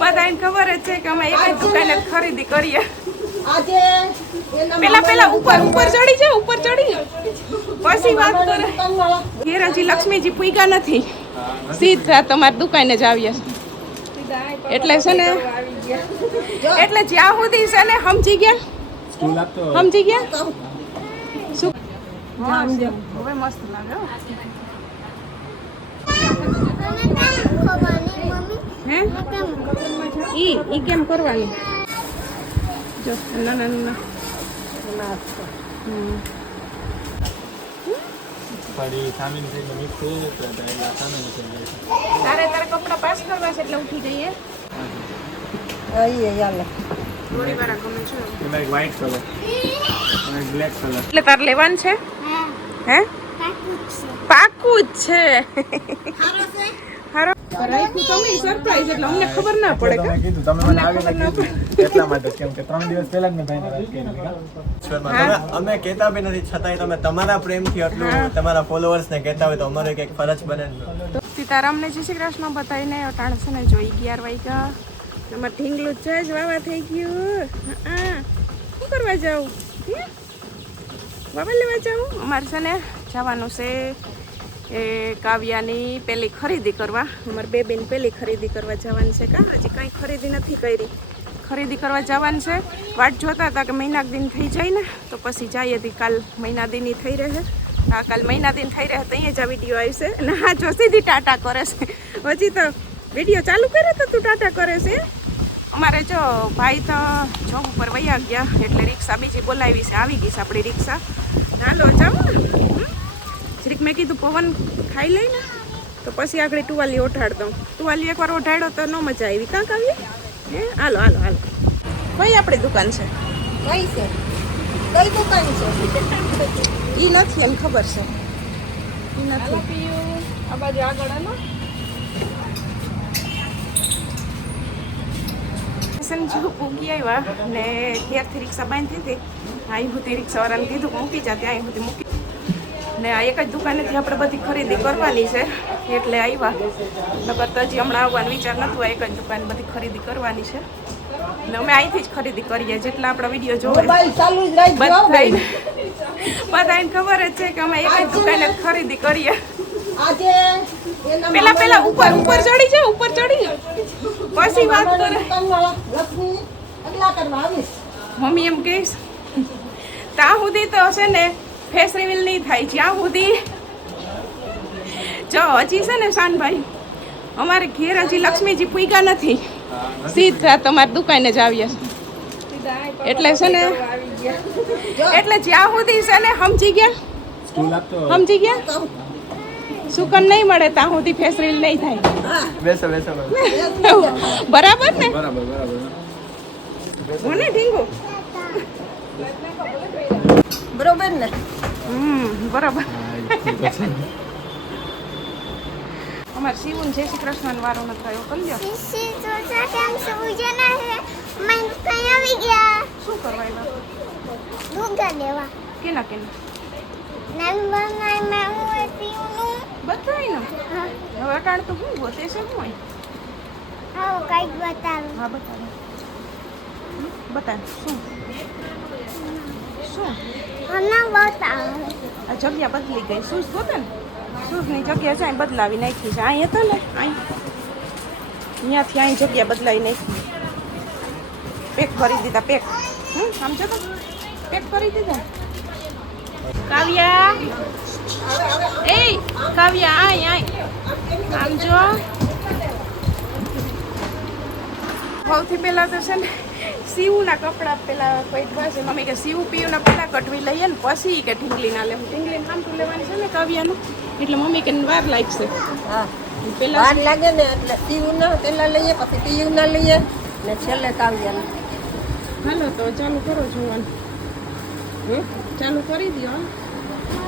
બધાને ખબર જ છે કે અમે એક જ દુકાને ખરીદી કરીએ. પેલા ઉપર ચડી જાય, ઉપર ચડી પછી વાત કરે. ઘેર હજી લક્ષ્મીજી પૂગ્યા નથી, સીધા તમારી દુકાને જ આવીએ. એટલે છે ને, એટલે જ્યાં સુધી છે ને સમજી ગયા શું હવે મસ્ત લાગે. હે ઈ કેમ કરવાની? જો ના તારે કપડા પાસ કરવા છે એટલે ઉઠી જઈએ. એટલે તાર લેવાનું છે? હે પાકું જ છે. સરપ્રાઈઝ એટલે અમને ખબર ના પડે. એટલા માટે કેમ કે 3 દિવસ પહેલા જ મેં ભાઈને વાત કરી. અમે કહેતા બી નથી, છતાંય તમે તમારા પ્રેમથી આટલું તમારા ફોલોઅર્સને કહેતા હોય તો અમારે કંઈક ફરજ બને. સીતારામને જય શ્રી કૃષ્ણ બતાવીને અટાણ છે ને જોઈ 11 વાગ્યા. અમારે ઢીંગલું છે જ વાવા થઈ ગયું. શું કરવા જાઉં? વાવા લેવા જાઉં? અમારે છે ને જવાનું છે એ કાવ્યાની પેલી ખરીદી કરવા. અમારે બેબીની પેલી ખરીદી કરવા જવાની છે. કાં હજી કંઈ ખરીદી નથી કરી. ખરીદી કરવા જવાનું છે. વાટ જોતા હતા કે મહિના દિન થઈ જાય ને તો પછી જઈએ. હતી કાલ મહિના દિનની થઈ રહે. હા કાલ મહિના દિન થઈ રહ્યા તો અહીંયા જ આ વિડીયો આવશે. અને હા જો સીધી ટાટા કરે છે. હજી તો વિડીયો ચાલુ કર્યો તો તું ટાટા કરે છે. અમારે જો ભાઈ તો જોબ ઉપર વયા ગયા એટલે રિક્ષા બીજી બોલાવી છે. આવી ગઈ છે આપણી રિક્ષા. હાલો જાઓ ને. જરીક મેં કીધું પવન ખાઈ લઈ ને તો પછી આગળ ટુવાલી ઓઢાડ દઉં. ટુવાલી એકવાર ઓઢાડ્યો તો ન મજા આવી. કાં કાવી? હે હાલો કઈ આપણી દુકાન છે? કઈ છે? કઈ દુકાન છે? ઈ નથી એમ ખબર છે. ઈ નથી આ બાજુ આગળ આનો જો મૂકી આવ્યા ને ઘેરથી રિક્ષા બાંધી હતી. અહીં સુધી રિક્ષાવાળાને કીધું મૂકી જા ત્યાં સુધી મૂકી ને આ એક જ દુકાનેથી આપણે બધી ખરીદી કરવાની છે એટલે આવ્યા. નકર તો હજી હમણાં આવવાનો વિચાર નહોતો. એક જ દુકાન બધી ખરીદી કરવાની છે ને અમે અહીંથી જ ખરીદી કરીએ. જેટલા આપણા વિડીયો જોવે બધાને ખબર જ છે કે અમે એક જ દુકાને ખરીદી કરીએ. પેલા ઉપર ચડી જાય, ઉપર ચડી પછી વાત કરે. મમ્મી એમ કહીશ ત્યાં સુધી તો હશે ને ફેસ રિવીલ નહીં થાય જ્યાં સુધી જો હજી છે ને શાનભાઈ અમારે ઘેર હજી લક્ષ્મીજી પૂગ્યા નથી, સીધા તમારી દુકાને જ આવીએ. એટલે છે ને એટલે જ્યાં સુધી છે ને સમજી ગયા સુકન નહીં મળે ત્યાં સુધી ફેસ રીલ નહીં થાય. બરાબર ને? મને ઢીંગો બરોબર ને? બરાબર. અમારે શિવન જય શ્રી કૃષ્ણ વારો ન થયો. કલ્યો શું કરવા કેના બતાવી ને હવે અટાણ તો શું ગોતે છે શું હોય? હા બતાવે શું આ જગ્યા બદલી ગઈ. શૂઝ ગોતે ને શૂઝની જગ્યા છે બદલાવી નાખી છે. અહીં હતા ને અહીંયાથી અહીં જગ્યા બદલાવી નાખી. પેક કરી દીધા. પેક સમજો તો પેક કરી દીધા. કાવ્યા એ કાવ્યા આય આમ જો સૌથી પહેલા તો છે ને સીવના કપડા પેલા પૈઠવા છે. મમ્મી કે સીવ પીવના પેલા કટવી લઈએ ને પછી કે ઢીંગલી ના લેવું. ઢીંગલી ખામતું લેવાની છે ને કાવ્યાનું એટલે મમ્મી કે વાર લાગશે. હા પેલા વાર લાગે ને એટલે સીવના પેલા લઈએ પછી પીવના લઈએ ને છેલ્લે કાવ્યાનું. હાલો તો ચાલુ કરો જોવાનું. ચાલુ કરી દો.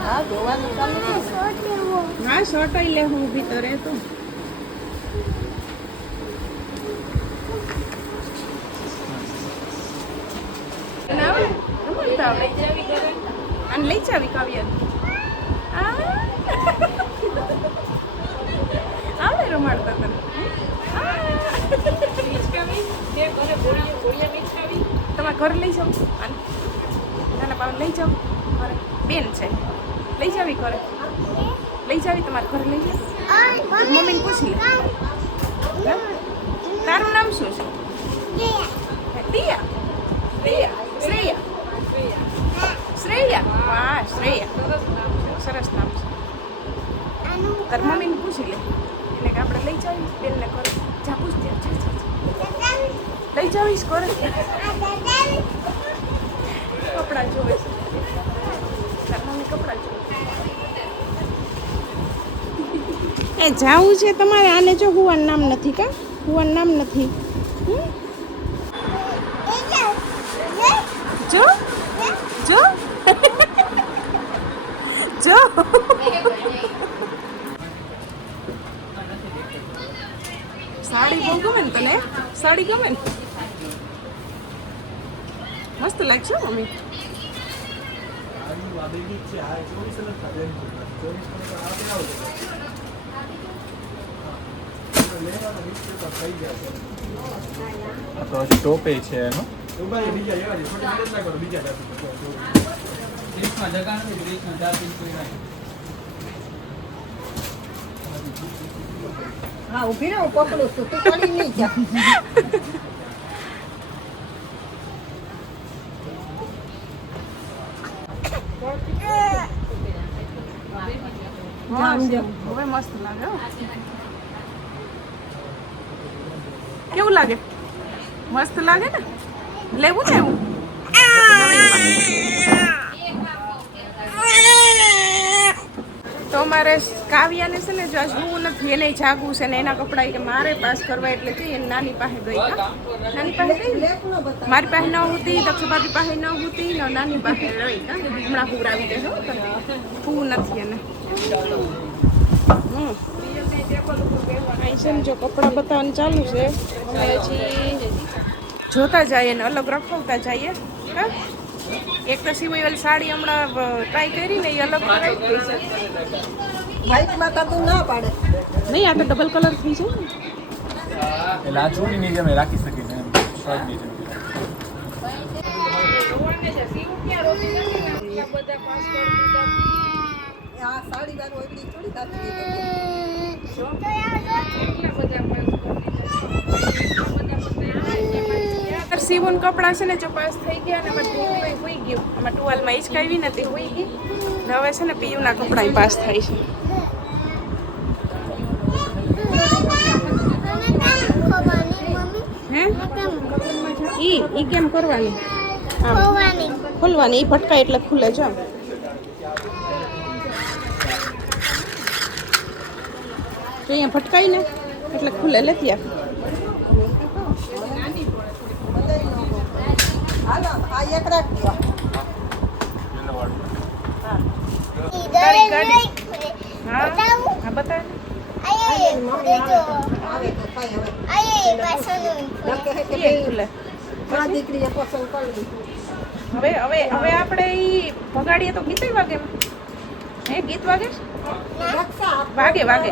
હા જોવાનું ચાલુ. હા શર્ટ લે હું ભીતરે તો અને લઈ જાવી કાવ્યા આવડે રમાડતા તને ઘરે લઈ જાઉં અને નાના પાવન લઈ જાઉં ઘરે બેન છે લઈ જાવી ઘરે લઈ જાવી તમારે ઘરે લઈ જાવ મમ્મીને પૂછી લે તારું નામ શું છે દિયા દિયા શ્રેયા વાહ શ્રેયા સરસ નામ છે તાર મમ્મીને પૂછી લે એને કે આપણે લઈ જાવી બેનને ઘરે જા પૂછ દે લઈ જાવીશ ઘરે કપડાં જોવે છે તાર મમ્મી કપડાં જોવે એ જાવું છે તમારે આને જો હુવાનું નામ નથી કા હુવાનું નામ નથી જો જો જો સાડી બહુ ગમે ને તને સાડી ગમે ને મસ્ત લાગશે મમ્મી તો હજી ટોપે છે એનો હા ઊભી રહે હું પકડું છું તું પડી નહીં જા હવે મસ્ત લાગે હો. કેવું લાગે મસ્ત લાગે ને લેવું ને એવું તો અમારે કાવ્યાને છે ને જો આજ હું નથી એને જાગવું છે ને એના કપડાં કે મારે પાસ કરવા એટલે જઈએ નાની પાસે ગઈ નાની પાસે ગઈ મારી પાસે ન હોતી દક્ષભાભી પાસે ન હોતી ને નાની પાસે રહી હમણાં હુરાવી દે હું નથી એને અહીં છે ને જો કપડાં બતાવવાનું ચાલુ છે અમે હજી જોતા જઈએ ને અલગ રખવતા જઈએ હા એક તો સિવાય સાડી હમણાં ટ્રાય કરી ને એ અલગ કરાવી ગઈ છે વ્હાઈટમાં તો તું ના પાડે નહીં આ તો ડબલ કલર થઈ છે એટલે આ ચોરીની જેમ રાખી શકીને એમ શર્ટની જેમ આ સાડી વાળું એટલી થોડી થતી સીવન કપડાં છે ને જો પાસ થઈ ગયા ને અમારે હોઈ ગયું આમાં ટુવાલમાં હિંચકાવી નથી હોઈ ગઈ ને હવે છે ને પીયુના કપડાં પાસ થાય છે હે ઈ કેમ કરવાની ખોલવાની ઈ ફટકાય એટલે ખુલે જો જો અહીંયા ફટકાય ને એટલે ખુલે લેતી આપ હાલો આ એક રાખ દો તારી ગાડી હા હા બતાવ આવે તો થાય હવે એ ખુલે આ દીકરીએ પસંદ કરી દીધું હવે હવે હવે આપણે ઈ ભગાડીએ તો ગીત વાગે હે ગીત વાગે વાગે વાગે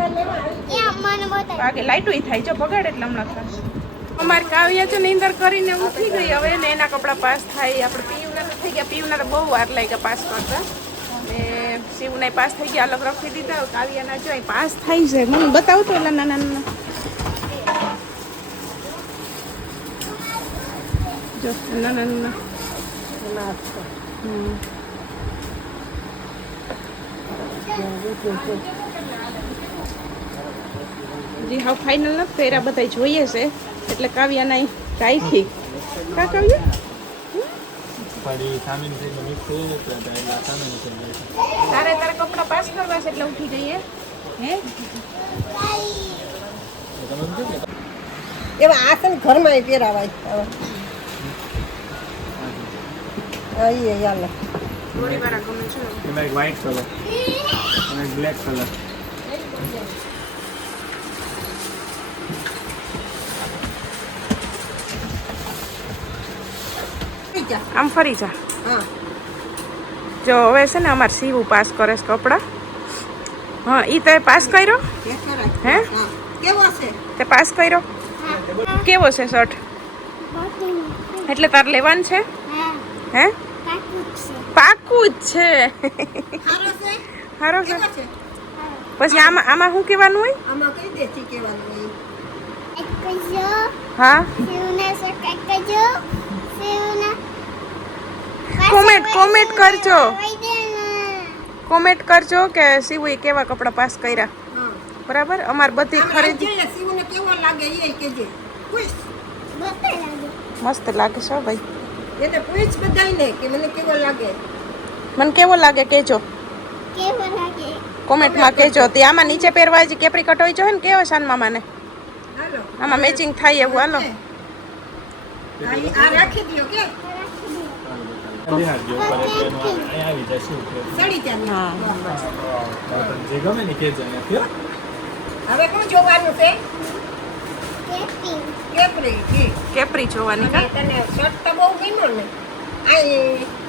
વાગે લાઈટો થાય જો ભગાડે એટલે હમણાં થશે અમારે કાવ્યા છે નીંદર કરીને ઉઠી ગઈ હવે ને એના કપડાં પાસ થાય આપણે પીયુના તો થઈ ગયા પીયુના તો બહુ વાર લાગ્યા પાસ કરતા ને શિવના પાસ થઈ ગયા અલગ રાખી દીધા કાવ્યાના જો પાસ થાય છે મને બતાવું તો એટલે નાના નાના જો નાના નાના જી હા ફાઇનલ નથી પહેર્યા બધા જોઈએ છે એટલે કાવ્યાના રાખી કા કાવ્ય ફરી સામેની સાઈડમાં મિક્સ થઈ જશે એટલે સામેની સાઈડ તારે તારે કપડાં પાસ કરવા છે એટલે ઉઠી જઈએ હે એવા આ છે ને ઘરમાં પહેરાવાય હવે યાર થોડી વાર ગમે છે એમાં એક વ્હાઇટ કલર અને એક બ્લેક કલર આમ ફરી જા હા જો હવે છે ને અમારે સીવું પાસ કરે છે કપડાં હા ઈ તે પાસ કર્યો હે કેવો છે તે પાસ કર્યો કેવો છે શર્ટ એટલે તાર લેવાનું છે હે પાકું જ છે હારો છે સારો છે કેવો છે પછી આમાં શું કહેવાનું હોય આમાં કઈ દેશી કહેવાનું હોય હા કોમેન્ટ કરજો કોમેન્ટ કરજો કે શિવુએ કેવા કપડાં પાસ કર્યા હા બરાબર અમાર બધી ખરીદી આજે શિવને કેવો લાગે એ કહેજે પૂછ મસ્ત લાગે છે હો ભાઈ એને પૂછ બધાયને કે મને કેવો લાગે મને કેવો લાગે કેજો કોમેન્ટમાં કેજો તે આમાં નીચે પહેરવા જે કેપરી કટ હોય છે ને કેવો શાન મામાને હાલો આમાં મેચિંગ થાય એવું હાલો આ રાખી દયો કે બિહારજો ઉપર એટલે એનું અહીંયા આવી જાય શું કે સડી જાય હા. જે ગમે ને કહેજો અહીંયા હવે કોણ જોવાનું છે કેપરી ઠીક કેપરી જોવાની અને કા તને શર્ટ તો બહુ ગમ્યો ને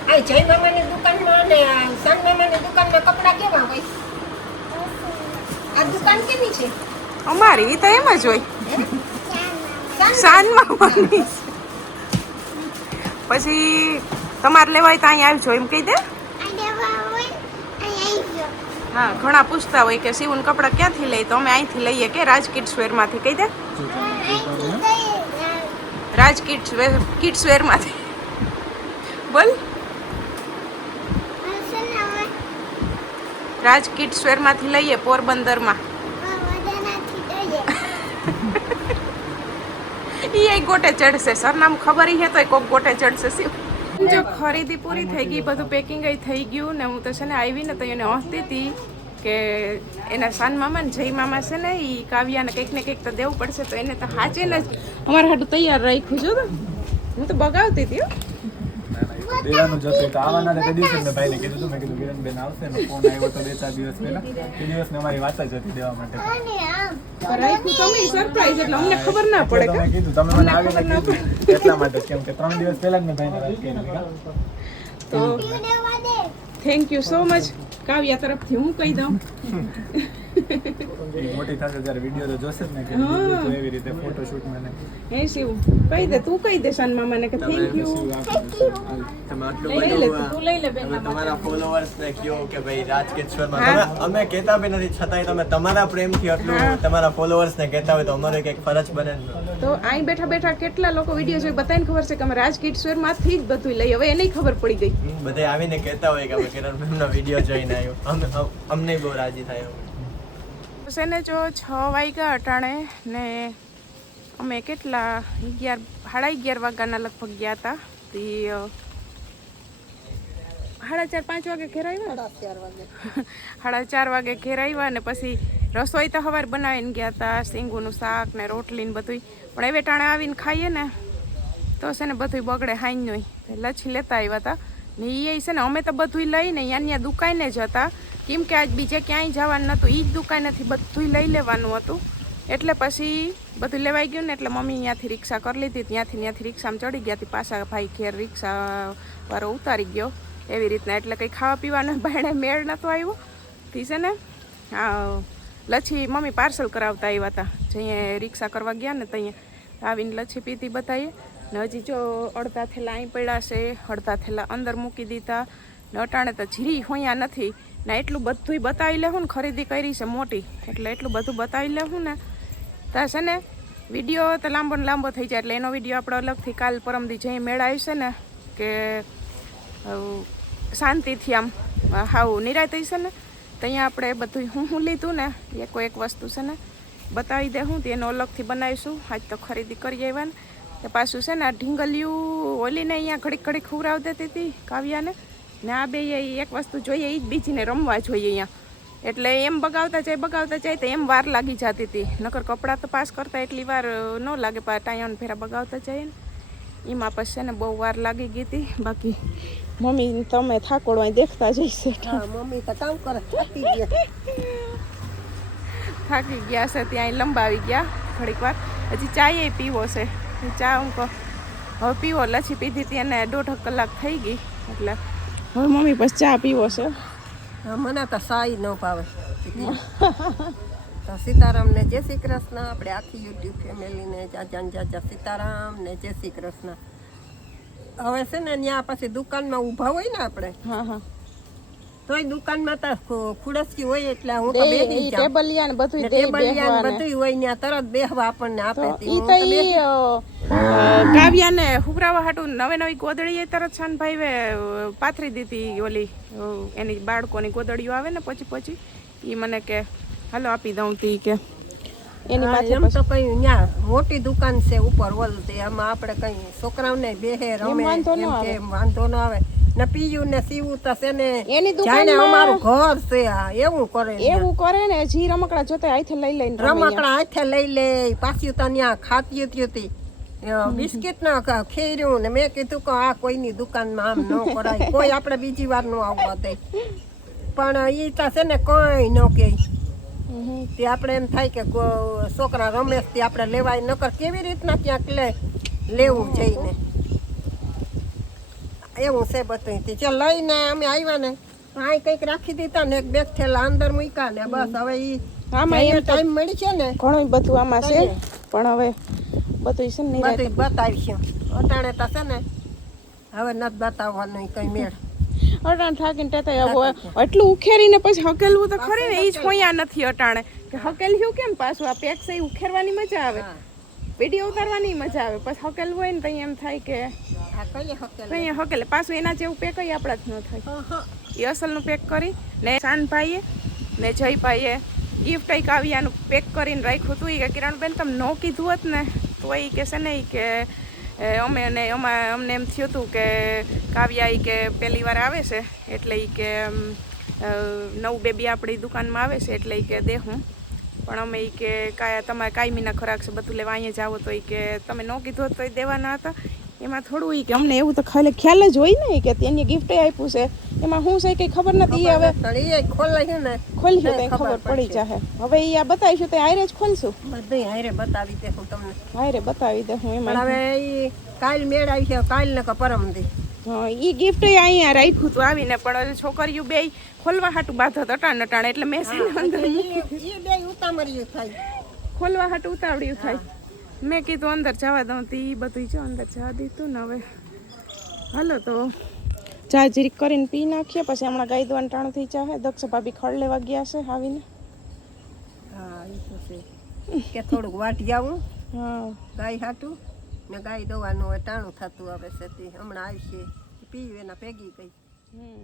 આ જય મામાની દુકાનમાં ને આ સન મામાની દુકાનમાં કપડાં કેવા હોય આ દુકાન કેવી છે અમારી ઈ તો એમ જ હોય સન શાન મામાની પછી તમારે લેવાય તો અહીં આવજો એમ કહી દે હા ઘણા પૂછતા હોય કે શિવન કપડાં ક્યાંથી લઈ તો અમે અહીંથી લઈએ કે રાજ કિડ્સ વેરમાંથી કહી દે રાજ કિડ્સ વેરમાંથી બોલ રાજ કિડ્સ વેરમાંથી લઈએ પોરબંદરમાં ઈ એક ગોટે ચડશે સરનામ ખબર હે તો કોક ગોટે ચડશે શિવ જો ખરીદી પૂરી થઈ ગઈ બધું પેકિંગ થઈ ગયું ને હું તો છે ને આવી ને તો એને હસતી હતી કે એના સાન મામા ને જય મામા છે ને એ કાવ્યાને કંઈક ને કંઈક તો દેવું પડશે તો એને તો હાચે ને અમારા હાટું તૈયાર રાખ્યું જો તો હું તો બગાવતી હતી હો. દેવાનું જતું તો આવવાના તે દિવસે મેં ભાઈને કીધું હતું મેં કીધું કિરણબેન આવશે ને ફોન આવ્યો તો 2-4 દિવસ પહેલા એ દિવસને અમારી વાત જ હતી દેવા માટે પણ રાખ્યું તમે સરપ્રાઈઝ એટલે અમને ખબર ના પડે એટલે કે મેં કીધું તમે મને આવીને કીધું એટલા માટે કેમ કે 3 દિવસ પહેલા જ મેં ભાઈને વાત કરી તો થેન્ક યુ સો મચ કાવ્યા તરફથી હું કહી દઉં મોટી થશે ત્યારે વિડીયો તો જોશે જ ને કે તો એવી રીતે ફોટોશૂટ મને હે શિવ કહી દે તું કહી દે સાન મામાને કે થેન્ક યુ તમે આટલું લઈ લે બધું તું લઈ લે બેન તમે તમારા followers ને કહો કે ભાઈ રાજકીટશ્વરમાં તમે અમે કહેતા બી નથી છતાંય તમે તમારા પ્રેમથી આટલું તમારા followers ને કહેતા હોય તો અમારે કંઈક ફરજ બને ને. તો અહીં બેઠા બેઠા કેટલા લોકો વિડીયો જોઈ બધાને ખબર છે કે અમે રાજ કિડ્સવેર માંથી જ બધું લઈ હવે એને ખબર પડી ગઈ બધે આવીને કહેતા હોય કે અમે કિરણબેનનો વિડીયો જોઈને આવ્યો અમને બહુ રાજી થાય છે ને જો 6 વાગ્યા અટાણે ને અમે કેટલા 11:30 વાગ્યાના લગભગ ગયા હતા તે 4:30-5 વાગે ઘેર આવ્યા 4:30 વાગે ઘેર આવ્યા ને પછી રસોઈ તો સવારે બનાવીને ગયા હતા સિંગુનું શાક ને રોટલી ને બધું પણ હવે ટાણે આવીને ખાઈએ ને તો છે ને બધું બગડે હાઈનું લચ્છી લેતા આવ્યા હતા ને એ છે ને અમે તો બધું લઈને અહીંયા દુકાને જ હતા કેમ કે આજ બીજે ક્યાંય જવાનું નહોતું એ જ દુકાનેથી બધું લઈ લેવાનું હતું એટલે પછી બધું લેવાઈ ગયું ને એટલે મમ્મી ત્યાંથી રિક્ષા કરી લીધી ત્યાંથી રિક્ષામાં ચડી ગયા હતી પાછા ભાઈ ઘેર રિક્ષા વાળો ઉતારી ગયો એવી રીતના એટલે કંઈ ખાવા પીવાનો બાયણે મેળ નહોતો આવ્યો થી છે ને લચ્છી મમ્મી પાર્સલ કરાવતા આવ્યા હતા જઈએ રિક્ષા કરવા ગયા ને ત્યાં આવીને લચ્છી પીધી બતાવીએ ને હજી જો અડધા થેલા અહીં પડ્યા છે અડધા થેલા અંદર મૂકી દીધા ને અટાણે તો જીરી હોયા નથી ને એટલું બધું બતાવી લેવું ને ખરીદી કરી છે મોટી એટલે એટલું બધું બતાવી લેવું ને તો છે ને વિડીયો તો લાંબો ને લાંબો થઈ જાય એટલે એનો વિડીયો આપણે અલગથી કાલ પરમદી જઈ મેળાવી છે ને કે શાંતિથી આમ હાવ નિરાય થઈ છે ને તો અહીંયા આપણે બધું હું લીધું ને એક વસ્તુ છે ને બતાવી દે હું એનો અલગથી બનાવીશું આજ તો ખરીદી કરી આવ્યા ને તો પાછું છે ને આ ઢીંગલિયું ઓલીને અહીંયા ઘડીક ખવડાવી દેતી હતી કાવ્યાને ને આ બે એક વસ્તુ જોઈએ એ જ બીજીને રમવા જોઈએ અહીંયા એટલે એમ બગાવતા જાય તો એમ વાર લાગી જતી હતી નકર કપડાં તો પાસ કરતા એટલી વાર ન લાગે પણ ટાઈમ ફેરા બગાવતા જાય ને એમાં પછી છે ને બહુ વાર લાગી ગઈ હતી બાકી મમ્મી તમે થાકોડવા દેખતા જઈશે મમ્મી તો કામ કરે થાકી ગયા છે ત્યાં લંબાવી ગયા ઘડીક વાર હજી ચાય પીવો છે ચા હું હવે પીવો લચ્છી પીધી હતી અને 1.5 કલાક થઈ ગઈ એટલે હવે મમ્મી પછી ચા પીવો છે મને તો સાઈ ન ભાવે તો સીતારામ ને જય શ્રી કૃષ્ણ. આપણે આખી યુટ્યુબ ફેમિલીને જાજા ને જાજા સીતારામ ને જય શ્રી કૃષ્ણ. હવે છે ને ત્યાં પછી દુકાનમાં ઊભા હોય ને આપણે હા હા તોય દુકાનમાં તો ખુડસકી હોય એટલે હું તો બેસી જાઉં. ટેબલિયા ને બધું ને દે ટેબલિયા ને બેહવાને. બધું હોય ત્યાં તરત બેહવા આપણને આપે તે. ઈ હું તો તો બેસી કાવ્યાને હુકરાવા હાટું નવી ગોદડી તરત શાનભાઈ પાથરી દીધી ઓલી એની બાળકોની ગોદડીઓ આવે ને પછી ઈ મને કે હાલો આપી દઉં તી કે એની હા, માથે એમ તો કઈ ત્યાં મોટી દુકાન છે ઉપર વલતે એમાં આપણે કઈ છોકરાઓને બેહે રમે વાંધો ન એમ આવે. કે વાંધો ન આવે ને પીયું ને સીવું તો છે ને એની જાણે દુકાનમાં અમારું ઘર છે આ એવું કરે ને. એવું કરે ને જી રમકડા જોતા આઈથી લઈ લઈને રમે ન્યા. રમકડા હાથે લઈ લે પાછું તો ત્યાં ખાતી હતી બિસ્કિટ ના ખેર્યું ને મેં કીધું કે આ કોઈની દુકાનમાં આમ ન કરાય કોઈ આપણે બીજી વાર નું આવવા દે પણ ઈ તો છે ને કઈ ન કે હમ. તે આપણે એમ થાય કે છોકરા રમેશ થી આપણે લેવાય નકર કેવી રીતના ક્યાંક લેવું જઈને એવું છે બધું તે ચાલ લઈને અમે આવ્યા ને આ કંઈક રાખી દીધા ને એક બેગ થેલા અંદર મૂક્યા ને બસ હવે ઈ આમાં એમ તો ટાઈમ મળી છે ને ઘણું બધું આમાં છે પણ હવે બધું છે ને નિરાંતે. બધું બતાવીશું અટાણે તો છે ને હવે નથી બતાવવાનું કઈ મેળ અટાણ થાકીને ટેતા હવે એટલું ઉખેરીને પછી હકેલવું તો ખરી ને ઈ જ હોયા નથી અટાણે કે હકેલ્યું કેમ પાછું આ પેક છે ઈ ઉખેરવાની મજા આવે વિડીયો ઉતારવાની મજા આવે પછી હકેલવું હોય ને તો એમ થાય કે આ કઈ હકેલ કઈ હકેલે પાછું એના જેવું પેક આપણા જ ન થાય એ અસલનું પેક કરી ને શાનભાઈએ ને જયભાઈએ ગિફ્ટ એક કાવ્યાનું પેક કરીને રાખ્યું હતું. એ કે કિરણબેન તમે ન કીધું હોત ને તો એ કે છે ને ઈ કે અમને એમ થયું હતું કે કાવ્યા ઈ કે પહેલી વાર આવે છે એટલે ઈ કે નવું બેબી આપણી દુકાનમાં આવે છે એટલે ઈ કે દેહું પણ અમે ઈ કે તમારે કાયમીના ખોરાક છે બધું લેવા અહીંયા જાઓ તો ઈ કે તમે ન કીધું હોત તો એ દેવાના હતા. એમાં થોડું ઈ કે અમને એવું તો ખ્યાલ જ હોય ને કે તેની ગિફ્ટ આપ્યું છે એમાં શું છે કંઈ ખબર નથી. હવે એ ખોલાયું ને ખોલશું તો ખબર પડી જશે. હવે ઈ આ બતાવીશું તો આયરે જ ખોલશું બધું હારે બતાવી દેખું તમને આયરે બતાવી દે હું પણ એમાં હવે ઈ કાલ મેળ આવી છે કાલ ને કે પરમ દી હા ઈ ગિફ્ટ અહીંયા રાખ્યું હતું આવીને પણ છોકરીઓ બે ખોલવા હાટું બાધો અટાણ એટલે મેં છે ને અંદર ઈ બે ઉતામર્યું થાય ખોલવા હાટું ઉતાવળ્યું થાય. મેં કીધું અંદર જવા દઉં તો એ બધું જો અંદર જવા દીધું ને હવે હાલો તો ચા જીરીક કરીને પી નાખીએ પછી હમણાં ગાય દોવાનું ટાણું થઈ જાહે. દક્ષ ભાભી ખડ લેવા ગયા છે આવીને. હા ઈ તો છે કે થોડુંક વાટી આવું હા ગાય હાટું ને ગાય દવાનું ટાણું થતું આવે છે તે હમણાં આવશે પીવું એના ભેગી ગઈ હમ